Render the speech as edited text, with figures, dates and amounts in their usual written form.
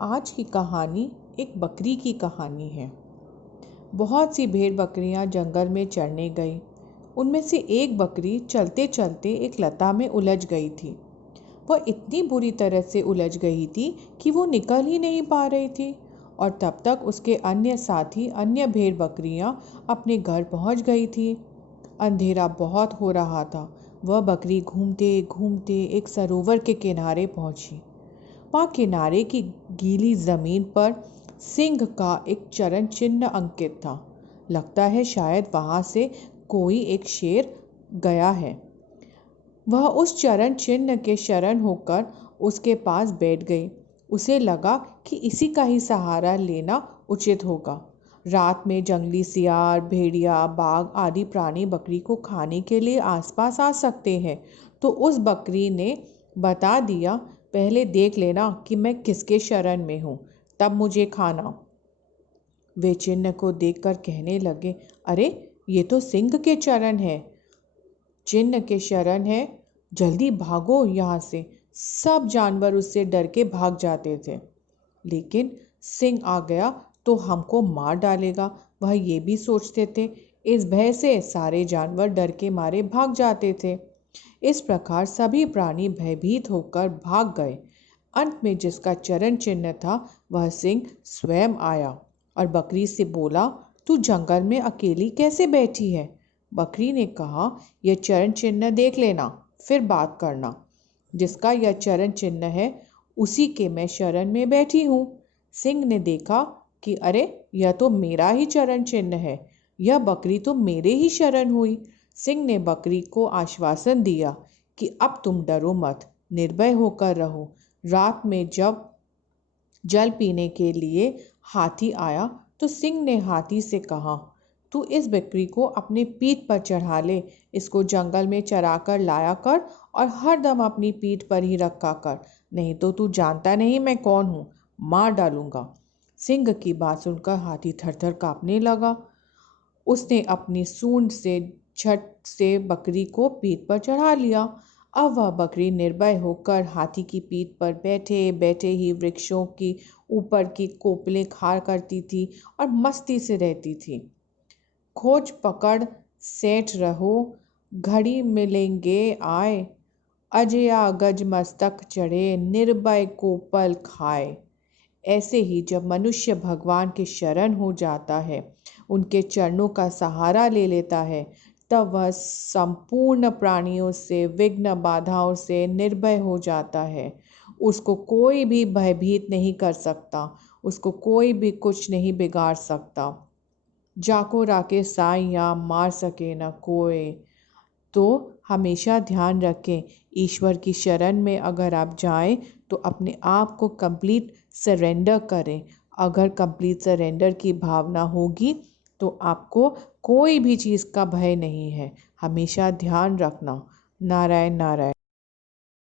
आज की कहानी एक बकरी की कहानी है। बहुत सी भेड़ बकरियां जंगल में चरने गई। उनमें से एक बकरी चलते चलते एक लता में उलझ गई थी। वह इतनी बुरी तरह से उलझ गई थी कि वो निकल ही नहीं पा रही थी। और तब तक उसके अन्य साथी अन्य भेड़ बकरियां अपने घर पहुंच गई थी। अंधेरा बहुत हो रहा था। वह बकरी घूमते घूमते एक सरोवर के किनारे पहुंची। वहाँ किनारे की गीली जमीन पर सिंह का एक चरण चिन्ह अंकित था। लगता है शायद वहाँ से कोई एक शेर गया है। वह उस चरण चिन्ह के शरण होकर उसके पास बैठ गई। उसे लगा कि इसी का ही सहारा लेना उचित होगा। रात में जंगली सियार, भेड़िया, बाघ आदि प्राणी बकरी को खाने के लिए आसपास आ सकते हैं। तो उस बकरी ने बता दिया, पहले देख लेना कि मैं किसके शरण में हूँ, तब मुझे खाना। वे चिन्ह को देखकर कहने लगे, अरे ये तो सिंह के चरण है, चिन्ह के शरण है, जल्दी भागो यहाँ से। सब जानवर उससे डर के भाग जाते थे। लेकिन सिंह आ गया तो हमको मार डालेगा, वह ये भी सोचते थे। इस भय से सारे जानवर डर के मारे भाग जाते थे। इस प्रकार सभी प्राणी भयभीत होकर भाग गए। अंत में जिसका चरण चिन्ह था वह सिंह स्वयं आया और बकरी से बोला, तू जंगल में अकेली कैसे बैठी है? बकरी ने कहा, यह चरण चिन्ह देख लेना, फिर बात करना। जिसका यह चरण चिन्ह है उसी के मैं शरण में बैठी हूँ। सिंह ने देखा कि अरे यह तो मेरा ही चरण चिन्ह है, यह बकरी तो मेरे ही शरण हुई। सिंह ने बकरी को आश्वासन दिया कि अब तुम डरो मत, निर्भय होकर रहो। रात में जब जल पीने के लिए हाथी आया तो सिंह ने हाथी से कहा, तू इस बकरी को अपने पीठ पर चढ़ा ले, इसको जंगल में चरा कर लाया कर और हर दम अपनी पीठ पर ही रखा कर, नहीं तो तू जानता नहीं मैं कौन हूँ, मार डालूंगा। सिंह की बात सुनकर हाथी थर थर कांपने लगा। उसने अपनी सूंड से झट से बकरी को पीठ पर चढ़ा लिया। अब वह बकरी निर्भय होकर हाथी की पीठ पर बैठे बैठे ही वृक्षों की ऊपर की कोपलें खा करती थी और मस्ती से रहती थी। खोज पकड़ सेठ रहो, घड़ी मिलेंगे आए, अजया गज मस्तक चढ़े, निर्भय कोपल खाए। ऐसे ही जब मनुष्य भगवान के शरण हो जाता है, उनके चरणों का सहारा ले लेता है, तब वह संपूर्ण प्राणियों से, विघ्न बाधाओं से निर्भय हो जाता है। उसको कोई भी भयभीत नहीं कर सकता, उसको कोई भी कुछ नहीं बिगाड़ सकता। जाको राके साइया, मार सके न कोई। तो हमेशा ध्यान रखें, ईश्वर की शरण में अगर आप जाएं तो अपने आप को कंप्लीट सरेंडर करें। अगर कंप्लीट सरेंडर की भावना होगी तो आपको कोई भी चीज़ का भय नहीं है। हमेशा ध्यान रखना। नारायण नारायण।